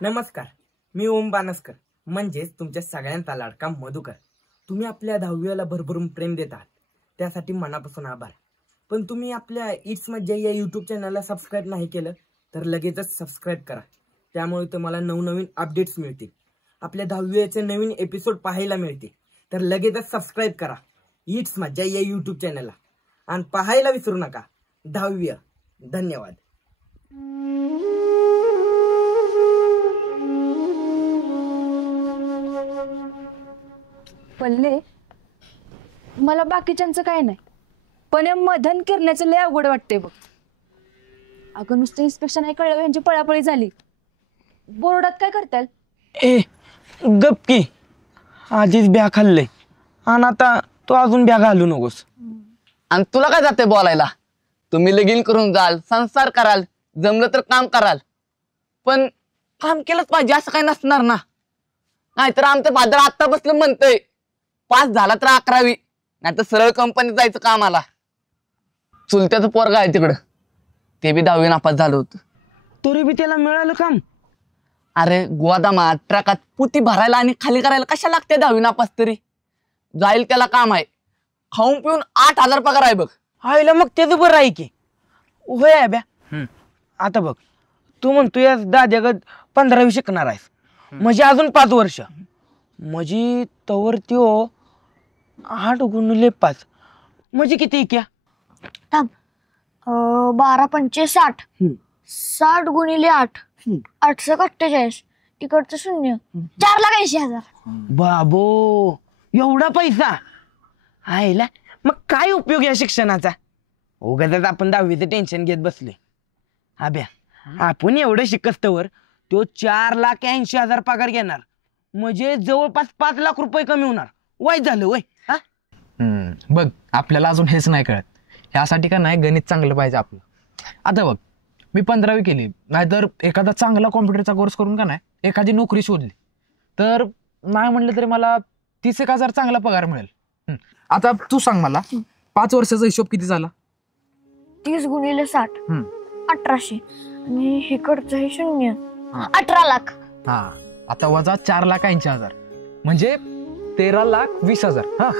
नमस्कार, मी ओम बानसकर, म्हणजेच तुमच्या सगळ्यांचा लाडका मधुकर. तुम्ही आपल्या 10वीला भरभरून प्रेम देतात त्यासाठी मनापासून आभार. पण तुम्ही आपल्या इट्स मज्जा या यूट्यूब चॅनलला सबस्क्राईब नाही केलं तर लगेचच सबस्क्राईब करा. त्यामुळे तुम्हाला नवनवीन अपडेट्स मिळतील, आपल्या 10वीचे नवीन एपिसोड पाहायला मिळतील. तर लगेचच सबस्क्राईब करा इट्स मज्जा या यूट्यूब चॅनलला आणि पाहायला विसरू नका 10वी. धन्यवाद. पल्ले, मला बाकीच्यांचं काय नाही, पण या मधन किरण्याचं लय अवघड वाटते बघ. अगं नुसतं इन्स्पेक्शन आहे कळलं, यांची पळापळी झाली. बोर्डात काय करताल? ए गपकी, आधीच ब्या खाल्लंय आणि आता तू अजून ब्या घालू नकोस. आणि तुला काय जाते बोलायला? तुम्ही लगीन करून जाल, संसार कराल, जमलं तर काम कराल, पण काम केलंच पाहिजे असं काही नसणार ना. नाहीतर आमचं फादर आत्ता बसलं म्हणतंय पास झाला तर 11वी, नाहीतर सरळ कंपनीत जायचं कामाला. चुलत्याचं पोरगा आहे तिकडं, ते बी 10वी नापास झालं होतं. तरी बी त्याला मिळालं काम. अरे गोदामात ट्रकात पुती भरायला आणि खाली करायला कशा लागते 10वी नापास तरी? जाईल त्याला काम आहे, खाऊन पिऊन 8,000 पगार आहे बघ. आईला मग त्याचं बरं आहे की. होय ब्या. आता बघ, तू म्हणतो या दाद्यागत 15वी शिकणार आहेस, म्हणजे अजून 5 वर्ष, म्हणजे तवर त्यो 8 गुणिले 5 म्हणजे किती क्या? 12 पंचे 60, 60 गुणिले 8, 8 48, तिकडचं 0, 4,80,000. बाबो, एवढा पैसा? आईला मग काय उपयोग या शिक्षणाचा? उगाच आपण 10वीचं टेन्शन घेत बसले. अभ्या, आपण एवढं शिकस्तवर तो 4,80,000 पगार घेणार, म्हणजे जवळपास 5 लाख रुपये कमी होणार. वाईट झालं वय. बघ, आपल्याला अजून हेच नाही कळत. ह्यासाठी का नाही गणित चांगलं पाहिजे आपलं. आता बघ, मी 15वी केली, नाहीतर एखादा चांगला कॉम्प्युटरचा कोर्स करून का नाही एखादी नोकरी शोधली तर नाही म्हणलं तरी मला 30,000 चांगला पगार मिळेल. आता तू सांग मला, 5 वर्षाचा हिशोब किती झाला? 30 गुणिले 60, 1800, आणि हिकडचं हे 0, 18 लाख. हा, आता वजा 4,80,000 म्हणजे 13,20,000. हा,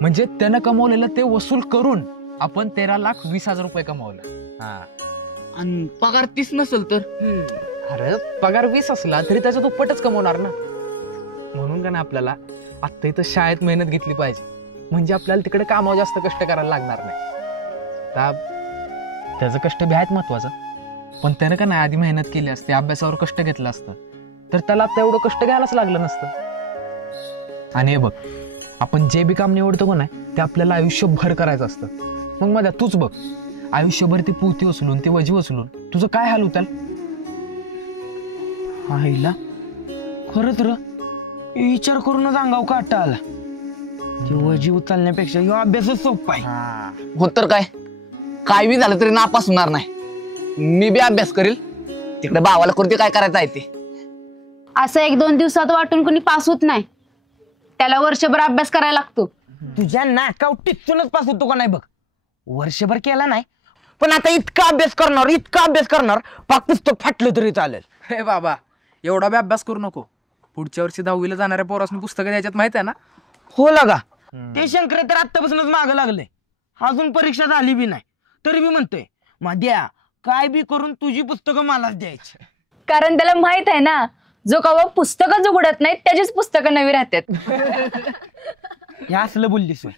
म्हणजे त्यानं कमवलेलं ते वसूल करून आपण 13,20,000 रुपये कमवलं. हा, आणि पगार 30 नसेल तर? अरे पगार 20 असला तरी त्याचा तो पटच कमवणार ना. म्हणून का ना आपल्याला आत्ता इथं शाळेत मेहनत घेतली पाहिजे, म्हणजे आपल्याला तिकडे कामावर जास्त कष्ट करायला लागणार नाही. त्याचं कष्ट बी आहेत महत्वाचं, पण त्यानं का नाही आधी मेहनत केली असते, अभ्यासावर कष्ट घेतलं असतं तर त्याला तेवढं कष्ट घ्यायलाच लागलं नसतं. आणि हे बघ, आपण जे बी काम निवडतो का नाही ते आपल्याला आयुष्यभर करायचं असतं. मग मध्ये तूच बघ, आयुष्यभर ती पोती उचलून, ते वजी उचलून तुझं काय हाल होताल? आईला खरंच र, विचार करूनच अंगाव काटा आला. ती वजी उचलण्यापेक्षा ह्यो अभ्यासच सोपा आहे. हो तर काय बी झालं तरी नापास होणार नाही. मी बी अभ्यास करील, तिकडे भावाला करते काय करायचं आहे ते. असं 1-2 दिवसात वाटून कोणी पास होत नाही, त्याला वर्षभर अभ्यास करायला लागतो. तुझ्या नाकाव टिचूनच पास होतो का नाही बघ. वर्षभर केला नाही, पण आता इतका अभ्यास करणार पाक पुस्तक फाटलं तरी चालेल. हे बाबा, एवढा बी अभ्यास करू नको. पुढच्या वर्षी 10वीला जाणाऱ्या पोरासनी पुस्तकं द्यायच्यात माहित आहे ना. हो लागा, ते शंकर तर आत्तापासूनच मागं लागले. अजून परीक्षा झाली बी नाही तरी बी म्हणतोय माद्या काय बी करून तुझी पुस्तकं मलाच द्यायची. कारण त्याला माहित आहे ना, जो कवा पुस्तकच उघडत नाही त्याचीच पुस्तकं नवी राहतात. हे असलं बोललीस होय.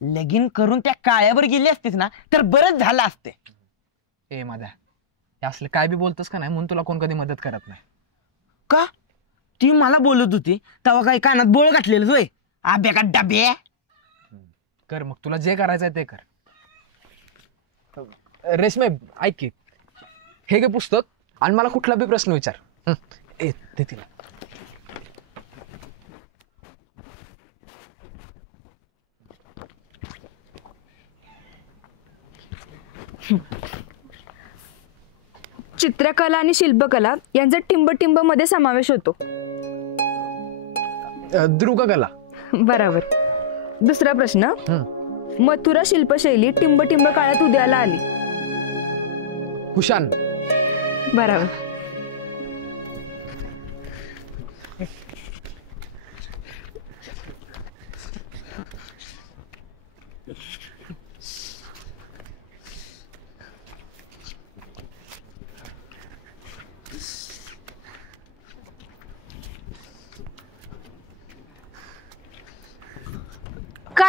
लगीन करून त्या काळ्यावर गेली असतीस ना तर बरंच झालं असते. ए माझ्या, हे असलं काय बी बोलतोस का नाही म्हणून तुला कोण कधी मदत करत नाही. का? ती मला बोलत होती तेव्हा काही कानात बोळ घातलेलं होय. आब्या का डब्या कर, मग तुला जे करायचंय ते कर. रेशमे ऐक की, हे घे पुस्तक आणि मला कुठला बी प्रश्न विचार. ए ते तिला. चित्रकला आणि शिल्पकला यांचा टिंब मध्ये समावेश होतो. दृगकला. बरोबर. दुसरा प्रश्न, मथुरा शिल्पशैली टिंब काळात उदयाला आली. कुशाण. बरोबर.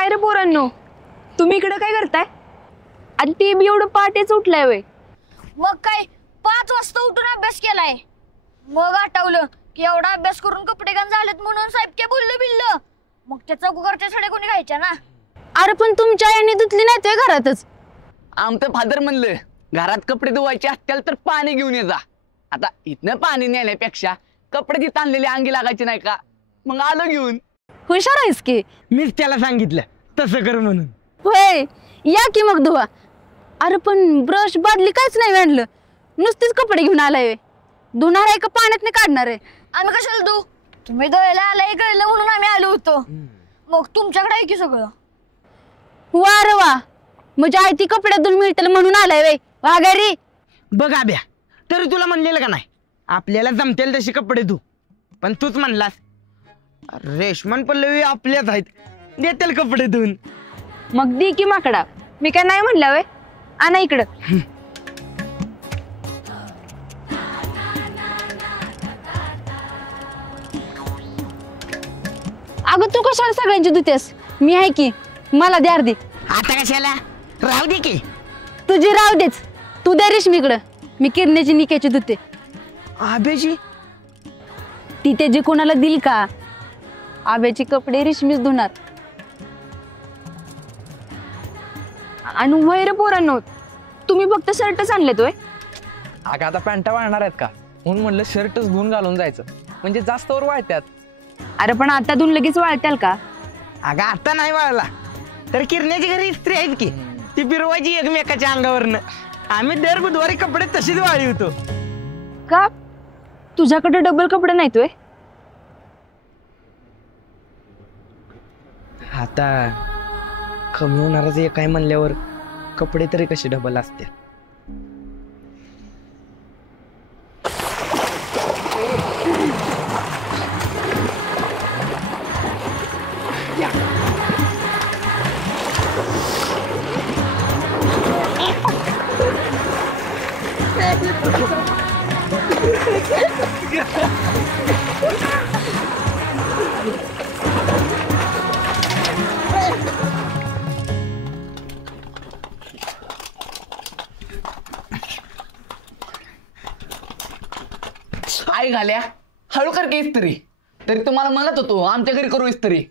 काय रे पोरांनो, तुम्ही इकडे काय करताय? आणि ते बी एवढं पहाटेच उठलाय वय? मग काय 5 वाजता उठून अभ्यास केलाय. मग आठवलं की एवढा अभ्यास करून कपडे घाण झालेत म्हणून साहेब काय बोललं बिल्लं. मग त्याचा कुकरच्या साड्या कोणी घ्यायच्या ना. अरे पण तुमच्या आईने धुतली नाही ते घरातच. आमचं फादर म्हणलं घरात कपडे धुवायचे असतील तर पाणी घेऊन ये जा. आता इथनं पाणी नेण्यापेक्षा कपडे तिथं आणलेले अंगी लागायचे नाही का, मग आलो घेऊन. हुशार आहेस की. मीच त्याला सांगितलं तसं कर म्हणून. होय, या की मग धुवा. अरे पण ब्रश बादली काहीच नाही आणलं, नुसतेच कपडे घेऊन आलाय. धुणार आहे का पाण्यात नाही काढणार आहे? आम्ही कशाला धू? तुम्ही धुवायला आलाय कळलं म्हणून आम्ही आलो होतो. मग तुमच्याकडे आहे की सगळं. वा रे वा, म्हणजे आई ती कपड्यातून मिळतील म्हणून आलाय वे. वा घरी बघ आब्या, तरी तुला म्हणलेलं का नाही आपल्याला जमतील तशी कपडे धू. पण तूच म्हणलास रेशमन पल्लवी आपल्याच आहेत, देतील कपडे धुवून. मग दी की माकडा, मी काय नाही म्हणलं वे. आणा इकडं. अगं तू कशाला सगळ्यांची धुतेस? मी आहे की, मला द्या अर्धी. आता कशाला, राहू दे की. तुझी राव देच, तू द्या रेशमीकडं. मी किरण्याची निक्याची धुते. आब्याची ती त्याची कोणाला दिल का? आब्याची कपडे रेशमीच धुणार. आणि वैर पोरांनो, तुम्ही फक्त शर्टच आणलेतोय? अगं आता पॅन्टा वाळणार आहेत का म्हणून म्हणलं शर्टच धुवून घालून जायचं, म्हणजे जास्त वर वाळत्यात. अरे पण आता धुवून लगेच वाळत्याल का? अगं आता नाही वाळला तर किरण्याची घरी इस्त्री आहेत की, ती बिरवायची एकमेकाच्या अंगावरनं. आम्ही दर बुधवारी कपडे तशीच वाळी होतो. का तुझ्याकडे डबल कपडे नाहीतोय? आता कमी होणारच एक काय म्हणल्यावर कपडे तरी कसे डबल असते. आई घाल्या हळू कर की इस्त्री. तरी तुम्हाला म्हणत होतो आमच्या घरी करू इस्त्री.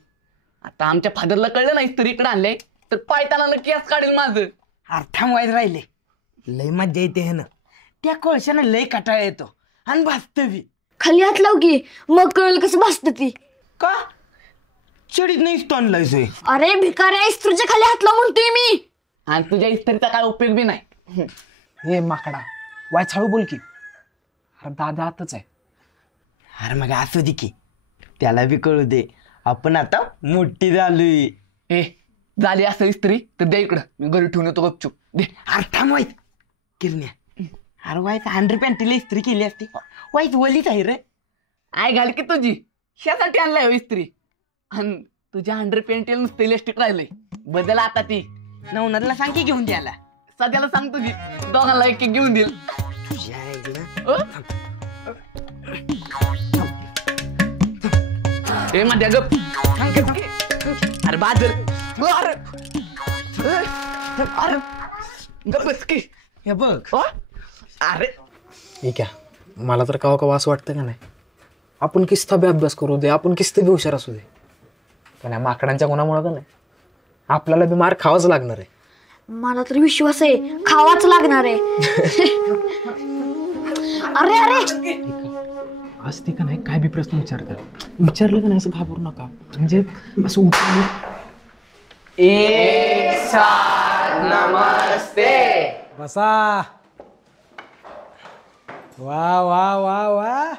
आता आमच्या फादरला कळलं ना इस्त्री इकडे आणले तर पायताना केस काढेल माझं. अर्थाम वाईट राहिले. लय मज्जा येते हे ना, त्या कोळशानं लय कटाळा येतो आणि भासतवी. खाली हात लाव की, मग कळलं कसं भासतं ती. का चढीत नाही आणलाय सोय. अरे भिकाऱ्या, इस्त्रीच्या खाली हात लाव म्हणतोय मी. आणि तुझ्या इस्त्रीचा काय उपयोग बी नाही. हे माकडा, वायच हळू बोल की. अरे दादा आताच आहे. अरे मग असू दे की, त्याला बी कळू दे आपण आता मोठी झालोय. ए झाली असं इस्त्री तर द्या इकडं, मी घरी ठेवून येतो गपचूप. दे. अर्थाम वाईट किरण्या. अरे वाईट हंड्री पॅन्टीला इस्त्री केली असती. वाईट वलीच आहे रे. आई घाल की तुझी, ह्यासाठी आणलाय हो इस्त्री. आणि तुझ्या 100 पेंटिल नुसतं इलेक्ट्रिक राहिलंय. बदल आता ती नवनाथला सांग की घेऊन द्यायला. सध्याला सांगतो की दोघांना एक एक घेऊन देईल. ए मध्ये गप. अरे बाजल. अरे अरे गप बस की. हे बघ. अरे ठीक आहे, मला तर कवा कवा असं वाटतं का नाही आपण किस्ता बी अभ्यास करू दे, आपण किस्ते बी हुशार असू दे, पण या माकडांच्या गुणामुळे का नाही आपल्याला बी मार खावाच लागणार आहे. मला तर विश्वास आहे खावाच लागणार आहे. अरे अरे आज ते का नाही काय बी प्रश्न विचारतात, विचारलं का नाही असं घाबरू नका. म्हणजे असं उठून नमस्ते. बसा. वा वा वा वा,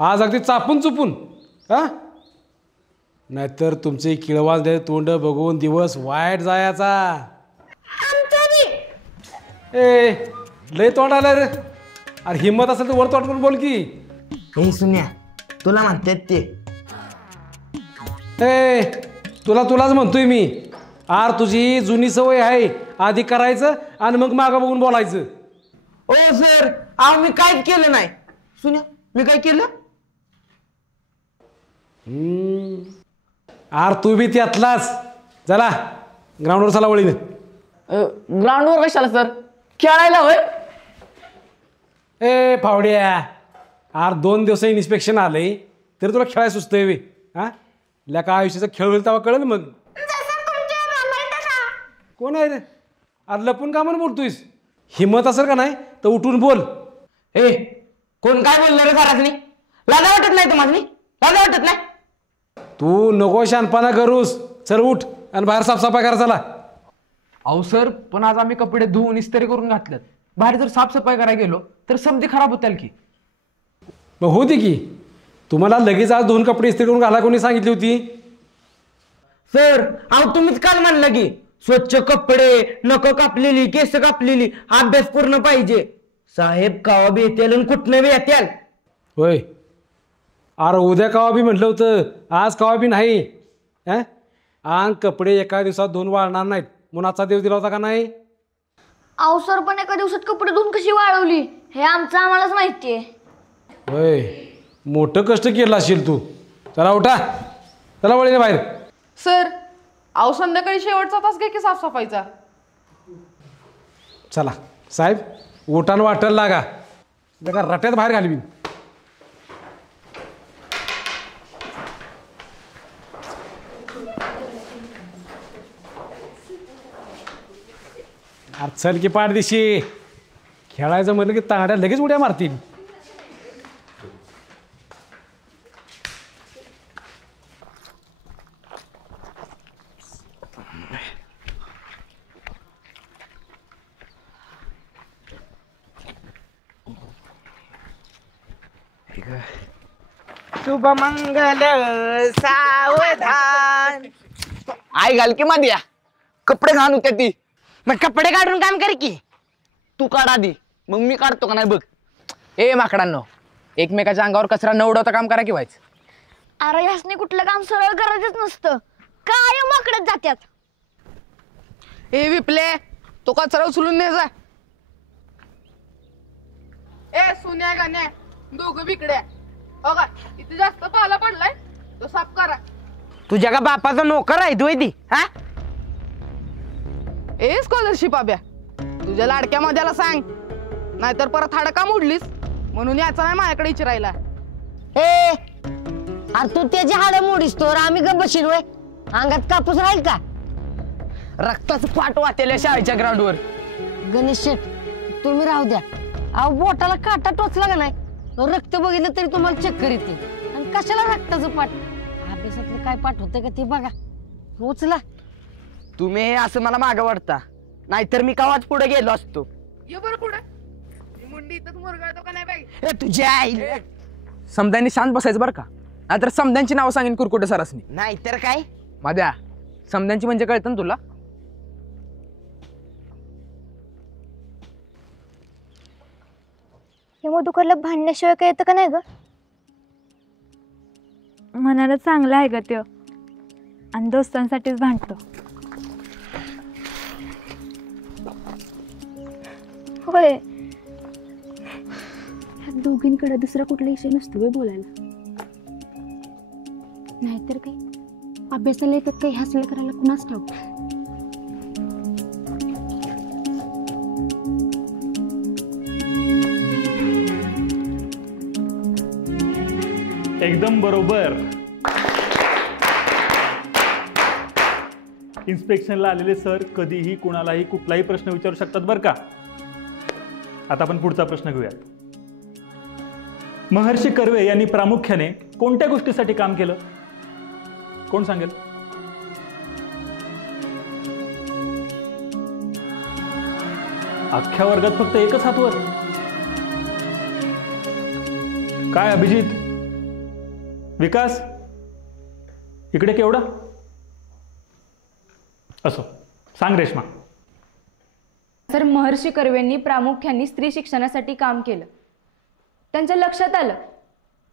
आज अगदी चापून चुपून. हा नाहीतर तुमचे किळवांदे तोंड बघून दिवस वाईट जायचा. ए लय तोंड आलं रे. अरे हिंमत असेल तर वर तोंड करून बोल की. हे सुन्या तुला म्हणतात ते. ए तुलाच म्हणतोय मी. आर तुझी जुनी सवय आहे आधी करायचं आणि मग मागं बघून बोलायचं. ओ सर, अहो मी काहीच केलं नाही. सुन्या मी काय केलं? आर तू बी त्यातलाच. चला ग्राउंडवर चला वळीने. ग्राउंडवर कशाला सर? खेळायला होय? ए फावड्या, आर 2 दिवस इन्स्पेक्शन आलंय तरी तुला खेळायला सुचतंय वे? हा का आयुष्याचा खेळ होईल तेव्हा कळलं मग. कोण आहे रे? अरे लपून का म्हणून बोलतोयस? हिम्मत असेल का नाही तर उठून बोल. ए कोण काय बोललो रे घरातनी? लाजा वाटत नाही तुम्हाला? लाजा वाटत नाही? तू नको शानपणा करूस. चल उठ आणि बाहेर साफसफाई करा चला. अहो सर, पण आज आम्ही कपडे धुवून इस्त्री करून घातल्यात. बाहेर जर साफसफाई करायला गेलो तर समधी खराब होतील की. मग होती की तुम्हाला लगेच आज 2 कपडे इस्त्री करून घाला कोणी सांगितली होती? सर अहो तुम्हीच काल म्हणलं की स्वच्छ कपडे, नख कापलेली, केस कापलेली, अभ्यास पूर्ण पाहिजे. साहेब कावा बी येतील कुठनं बी येतील. होय, अरे उद्या कावा बी म्हटलं होतं, आज कावा बी नाही. आंग कपडे एका दिवसात 2 वाळणार नाहीत म्हणून आजचा दिवस दिला होता का नाही? अहो सर, पण एका दिवसात कपडे धुवून कशी वाळवली हे आमचं आम्हालाच माहितीये. होय, मोठं कष्ट केलं असेल तू. चला उठा, चला वळीने बाहेर. सर, अहो संध्याकाळी शेवटचा तास घ्या की साफसफाईचा. चला साहेब उठान वाटायला लागा, जरा रट्यात बाहेर घालवी. अरे चल की पाठदिशी, खेळायचं म्हटलं की तांगड्या लगेच उड्या मारतील. शुभमंगल सावधान. आई घाल की मादिया, कपडे घाण होत्या ती. मग कपडे काढून काम कर की. तू काढ आधी, मग मी काढतो का नाही बघ. ए माकडांनो, एकमेकाच्या अंगावर कचरा न उडवता काम करा की व्हायचं. अरे ह्यासनी कुठलं काम सरळ करायचंच नसतं, काय माकडत जात्यात. ए विपले, तो कचरा उचलून ने जा. ए सुन्या गाण्या, दोघं बिकड्या, बघा इथे जास्त पाला पडलाय, तो साफ करा. तुझ्या का बापाचा नोकर आहे तू ती? हा ए स्कॉलरशिप आब्या, तुझ्या लाडक्या मध्याला सांग, नाहीतर परत हाडका मोडलीस म्हणून याचा नाही माझ्याकडे विचारायला. ए अरे तू त्याची हाडं मोडीस तर आम्ही गप बशील वय? अंगात कापूस राहील का? रक्ताचं पाठ वाटेल शाळेच्या ग्राउंडवर. गणेश शेठ तुम्ही राहू द्या. अहो बोटाला काटा टोचला का नाही, रक्त बघितलं तरी तुम्हाला चक्कर येते. आणि कशाला रक्ताचं पाठ? अभ्यासातलं काय पाठ होतं का ते बघा, उचला. तुम्ही असं मला मागं वाटता, नाहीतर मी कावाच पुढे गेलो असतो. ये बरं पुढे, मुंडी इथं मुरगाळतो का नाही बाई? ए तुझ्या आई, समद्यांनी शांत बसायचं बरं का, नाहीतर समद्यांची नावं सांगेन कुरकुटे सरासनी. नाहीतर काय. माद्या, समद्यांची म्हणजे कळतं ना तुला? हे मधुकरला भांडण्याशिवाय काय येतं का नाही ग? मनाला चांगलं आहे ग त्यो, आणि दोस्तांसाठीच भांडतो. होय, दोघींकडे दुसरा कुठला विषय नसतो बोलायला. नाहीतर काय, अभ्यासाला येतात काही हसलं करायला कुणाच ठाऊक. एकदम बरोबर. इन्स्पेक्शनला आलेले सर कधीही कुणालाही कुठलाही प्रश्न विचारू शकतात बरं का. आता आपण पुढचा प्रश्न घेऊया. महर्षी कर्वे यांनी प्रामुख्याने कोणत्या गोष्टीसाठी काम केलं? कोण सांगेल? अख्ख्या वर्गात फक्त एकच हात वर. काय अभिजित, विकास, इकडे केवढा? असो, सांग रेश्मा. सर, महर्षी कर्वेंनी प्रामुख्याने स्त्री शिक्षणासाठी काम केलं. त्यांच्या लक्षात आलं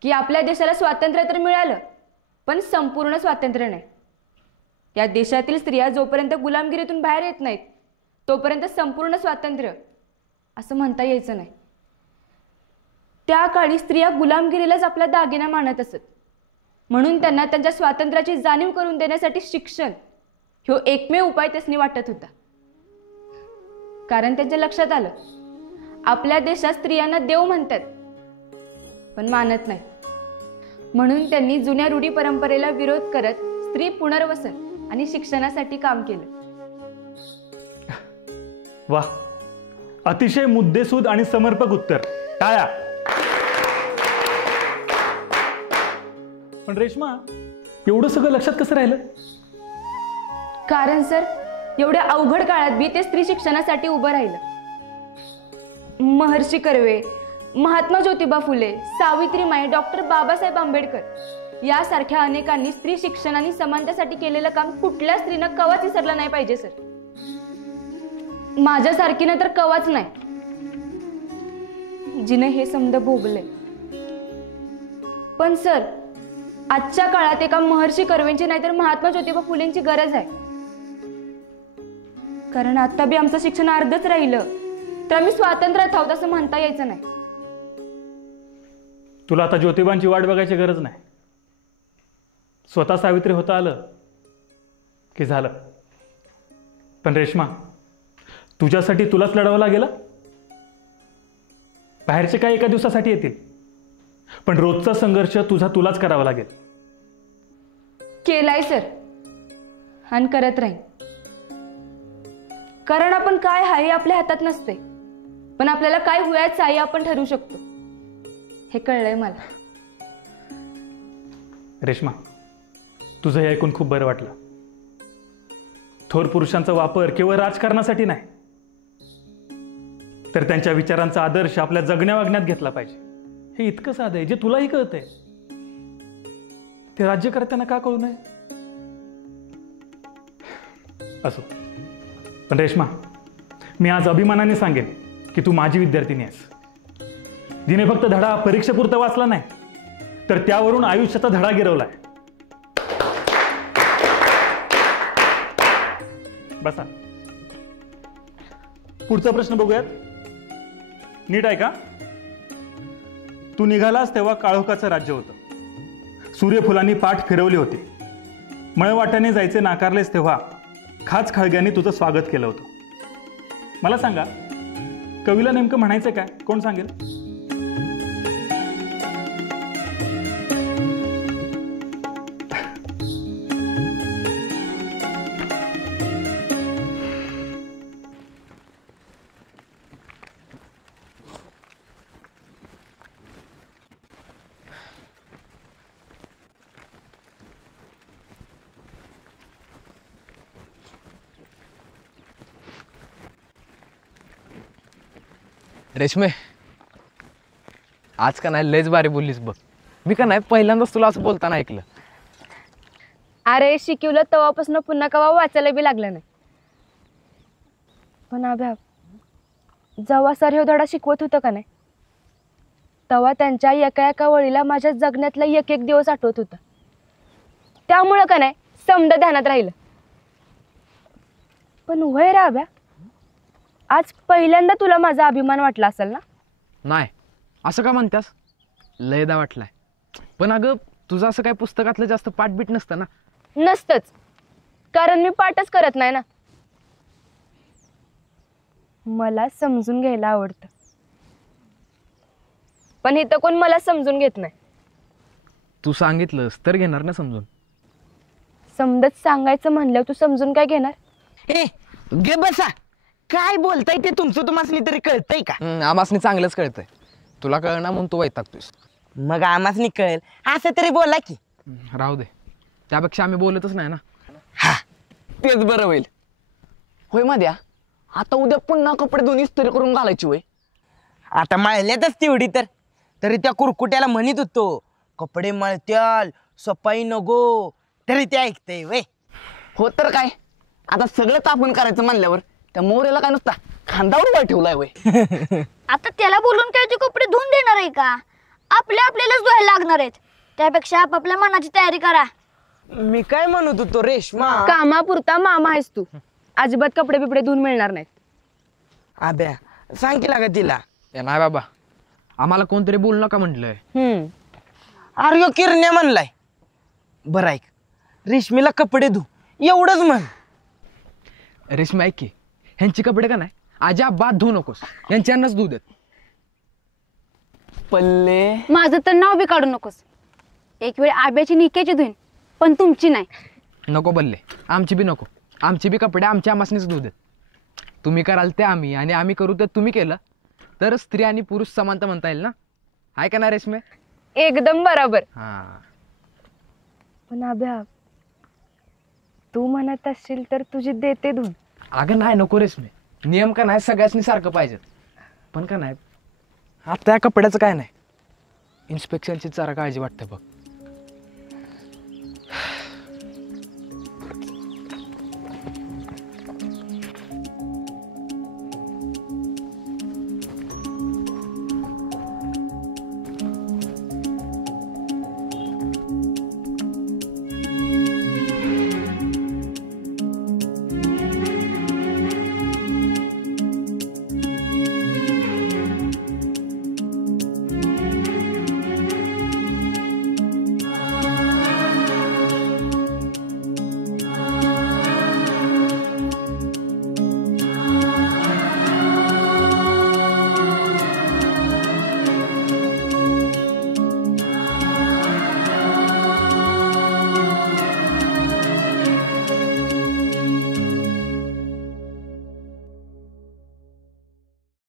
की आपल्या देशाला स्वातंत्र्य तर मिळालं, पण संपूर्ण स्वातंत्र्य नाही. या देशातील स्त्रिया जोपर्यंत गुलामगिरीतून बाहेर येत नाहीत तोपर्यंत संपूर्ण स्वातंत्र्य असं म्हणता यायचं नाही. त्या काळी स्त्रिया गुलामगिरीलाच आपला दागिना मानत असत, म्हणून त्यांना त्यांच्या स्वातंत्र्याची जाणीव करून देण्यासाठी शिक्षण ह्यो एकमेव उपाय त्यासनी वाटत होता. कारण त्यांच्या लक्षात आलं आपल्या देशात स्त्रियांना देव म्हणतात पण मानत नाही. म्हणून त्यांनी जुन्या रूढी परंपरेला विरोध करत स्त्री पुनर्वसन आणि शिक्षणासाठी काम केलं. वा, अतिशय मुद्देसूद आणि समर्पक उत्तर. टाळ्या. पण रेश्मा, एवढं सगळं लक्षात कसं राहिलं? कारण सर एवढ्या अवघड काळात बी ते स्त्री शिक्षणासाठी उभं राहिलं. महर्षी कर्वे, महात्मा ज्योतिबा फुले, सावित्रीमाई, डॉक्टर बाबासाहेब आंबेडकर यासारख्या अनेकांनी स्त्री शिक्षण आणि समानतेसाठी केलेलं काम कुठल्या स्त्रीनं कवाच विसरलं नाही पाहिजे सर. माझ्यासारखीनं तर कवाच नाही, जिने हे समज भोगले. पण सर आजच्या काळात एका महर्षी कर्वेंची नाहीतर महात्मा ज्योतिबा फुलेंची गरज आहे. कारण आता बी आमचं शिक्षण अर्धच राहिलं तर आम्ही स्वातंत्र्यात आहोत असं म्हणता यायचं नाही. तुला आता ज्योतिबांची वाट बघायची गरज नाही. स्वतः सावित्री होता आलं की झालं. पण रेश्मा, तुझ्यासाठी तुलाच लढावं लागेल. बाहेरचे काय एका दिवसासाठी येतील, पण रोजचा संघर्ष तुलाच करावा लागेल. केलाय सर आणि करत राहील. कारण आपण काय आहे आपल्या हातात नसते, पण आपल्याला काय व्हायचं आहे आपण ठरवू शकतो. हे कळलंय मला. रेश्मा, तुझं हे ऐकून खूप बरं वाटलं. थोर पुरुषांचा वापर केवळ राजकारणासाठी नाही, तर त्यांच्या विचारांचा आदर्श आपल्या जगण्या वागण्यात घेतला पाहिजे. हे इतकं साधं आहे जे तुलाही कळतंय, ते राज्यकर्त्यांना का कळू नये? असो. पण रेश्मा, मी आज अभिमानाने सांगेन की तू माझी विद्यार्थिनी आहेस, जिने फक्त धडा परीक्षेपुरता वाचला नाही, तर त्यावरून आयुष्याचा धडा गिरवलाय. बसा. पुढचा प्रश्न बघूयात. नीट आहे का? तू निघालास तेव्हा काळोखाचं राज्य होतं. सूर्यफुलांनी पाठ फिरवली होती. मळवाट्याने जायचे नाकारलेस तेव्हा खाच खळग्यांनी तुझं स्वागत केलं होतं. मला सांगा, कवीला नेमकं म्हणायचं काय? कोण सांगेल? रेश्मे, आज का नाही लयच भारी बोललीस बघ. मी का नाही पहिल्यांदाच तुला असं बोलताना ऐकलं. अरे शिकवलं तेव्हापासून पुन्हा कवा वाचायला बी लागलं नाही. पण अभ्या, जेव्हा सर हे धडा शिकवत होतं का नाही, तेव्हा त्यांच्या एका एका वळीला माझ्या जगण्यातला एक एक दिवस आठवत होता. त्यामुळं का नाही समजा ध्यानात राहिलं. पण वय रे अभ्या, आज पहिल्यांदा तुला माझा अभिमान वाटला असेल ना? नाही, असं का म्हणतास? लयदा वाटलाय. पण अगं, तुझं असं काय पुस्तकातलं जास्त पाठबीट नसतं ना? नसतंच, कारण मी पाठच करत नाही ना. मला समजून घ्यायला आवडतं, पण इथं कोण मला समजून घेत नाही. तू सांगितलंस तर घेणार ना समजून. समजत सांगायचं म्हणल्यावर तू समजून काय घेणार? ए गे बसा. काय बोलताय ते तुमचं तुम्हाला तरी कळतंय का? आमासनी चांगलंच कळतंय. तुला कळणार म्हणून तू वैतागतोयस. मग आम्हासनी कळेल असं तरी बोला की. राहू दे, त्यापेक्षा आम्ही बोलतच नाही ना. हा, तेच बरं होईल. होय माद्या, आता उद्या पुन्हा कपडे दोन्ही इस्त्री करून घालायची होय. आता मळल्यातच तेवढी तर. तरी त्या कुरकुट्याला म्हणत होतो कपडे मळत्याल सफाई नको, तरी ते ऐकतंय वय. हो तर काय, आता सगळंच आपण करायचं म्हणल्यावर त्या मोरेला काय नुसता खांदावर उभा ठेवलाय वय. आता त्याला बोलून काय ते कपडे धुवून देणार आहे का? आपल्यालाच धुवायला लागणार आहेत. त्यापेक्षा आपापल्या मनाची तयारी करा. मी काय म्हणत होतो रेश्मा, कामापुरता मामा आहेस तू. अजिबात कपडे बिपडे धुवून मिळणार नाहीत. आब्या सांग की लागा तिला. नाही बाबा, आम्हाला कोणतरी बोलू नका म्हटलंय. अरे यो किरण्या म्हणलाय. बरं ऐक, रेशमीला कपडे धु एवढंच म्हण. रेशमी ऐक की, ह्यांची कपडे का नाही अजिबात धुवू नकोस, यांच्यांनाच धुऊ देत. पल्ले माझं तर नाव बी काढू नकोस. एक वेळ आब्याची निक्याची धुईन, पण तुमची नाही. नको बल्ले, आमची बी नको. आमची बी कपडे आमच्या आमासनीच धुऊ देत. तुम्ही कराल ते आम्ही, आणि आम्ही करू तर तुम्ही केलं तर स्त्री आणि पुरुष समानता म्हणता येईल ना. आहे का ना रेशमे? एकदम बरोबर. हा. पण आब्या, तू म्हणत असशील तर तुझी देते धुवून. अगं नाही, नको रेशमे. नियम का नाही सगळ्यासनी सारखं पाहिजे. पण का नाही आता या कपड्याचं काय नाही, इन्स्पेक्शनची जरा काळजी वाटते बघ.